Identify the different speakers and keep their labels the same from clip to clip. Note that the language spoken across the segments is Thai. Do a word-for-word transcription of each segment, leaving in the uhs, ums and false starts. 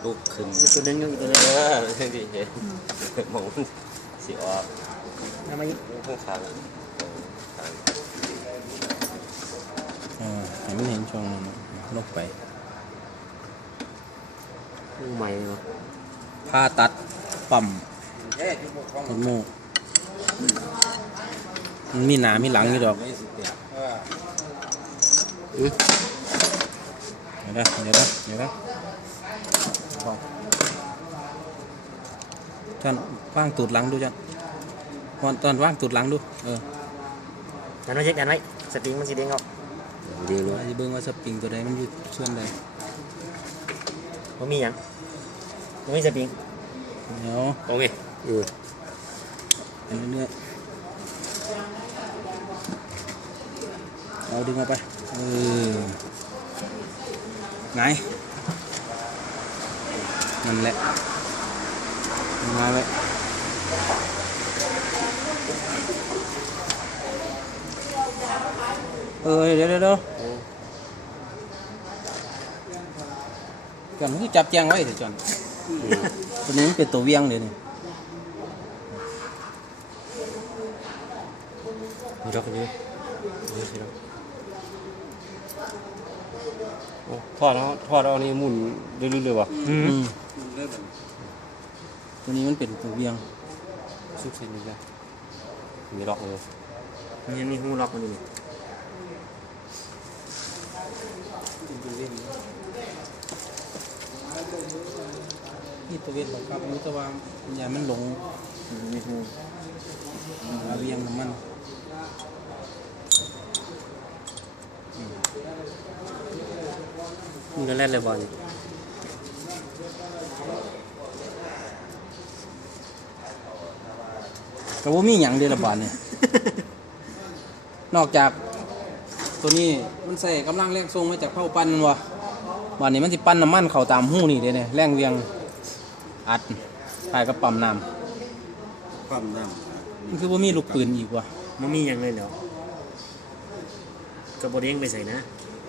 Speaker 1: ปุ๊บขึ้น
Speaker 2: ตัวนึงตัวนึง
Speaker 1: เออดีเห็นมองสีออก
Speaker 2: ทำไม
Speaker 1: เพิ่งขาด
Speaker 3: อ่าให้มันเห็นช่องลบไป
Speaker 2: ใหม่เนาะ
Speaker 3: ผ่าตัดปั๊มต้นโมมันมีหนามีหลังอยู่ดอกเดี๋ยวนะเดี๋ยวนะเดี๋ยวนะจันว่างตูดหลังดูจันวันตอนว่างตูดหลังดูเออ
Speaker 2: ยันไว้เช็คยันไว้สปริงมันสีแดงออก
Speaker 3: ดีเลยจะเบิ่งว่าสปริงตัวใดมันอยู่ส่วนใด
Speaker 2: มันมีอย่างมันมีสปริง
Speaker 3: เดี๋ยว
Speaker 2: โอเคเออ
Speaker 3: เรื่อยๆเอาดึงมาไปเออไงนั่นแหละมาไว้เออเดี๋ยวเดี๋ยวจอนคือจับแจงไว้เถอะจอนตัวนี้มันเป็นตัวเวียงเลยนี่
Speaker 1: มีล็อกนี้นี่สิล็อกทอดแล้วทอดเอานี่หมุนเรื่อยๆเลยวะ
Speaker 3: ตัวนี้มันเป็นตัวเวียง
Speaker 1: ซุกเส้นนี่จ้ะมีล็อกเลย
Speaker 2: นี่มีหูล็อกมันอยู่
Speaker 3: นี่ตัวเวียงของครับนี่ตัววางอย่ามันหลง
Speaker 2: มีหู
Speaker 3: เวียงน้ำมัน
Speaker 2: มันก็เล่นเลยบอล
Speaker 3: ก็ว่ามีอย่างเดียวละบาทเนี่ยนอกจากตัวนี้มันใส่กำลังแรงทรงมาจากเผาปั้นวะบาทนี้มันสิปั้นน้ำมันเข่าตามหู้นี่เด้เนี่ยแรงเวียงอัดถ่ายกับปั๊มน้
Speaker 1: ำปั๊มน้
Speaker 3: ำมันคือว่ามีลูกปืนอีกวะ
Speaker 2: มันมีอย่างเลยเนาะกระบอกเด้งไปใส่นะ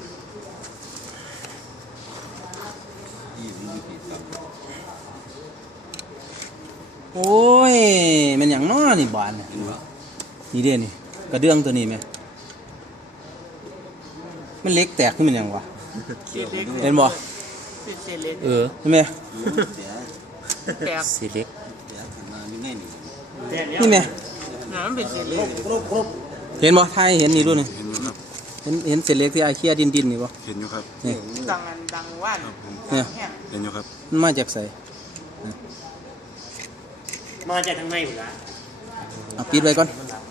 Speaker 3: โอ้ยมันอย่างน้อนี่บานนี่เด่นนี่กระเดื่องตัวนี้ไหมมันเล็กแตกขึ้นเป็นอย่างวะเห็นบ่เออใช่ไหม
Speaker 1: สีเล็ก
Speaker 3: นี่ไหมเห็นบ่ไทยเห็นนี่ด้วยนี่เห็นเห็นเศษเล็กที่ไอเคียดินดินนี่บ่
Speaker 4: เห็นอยู่ครับ
Speaker 3: นี่
Speaker 5: ดังดังว่าน
Speaker 3: เนี่ย
Speaker 4: เห็นอยู่ครับ
Speaker 3: มันมาจากใส่
Speaker 2: มาจากทางในหมดละ
Speaker 3: เอาปิดไว้ก่อน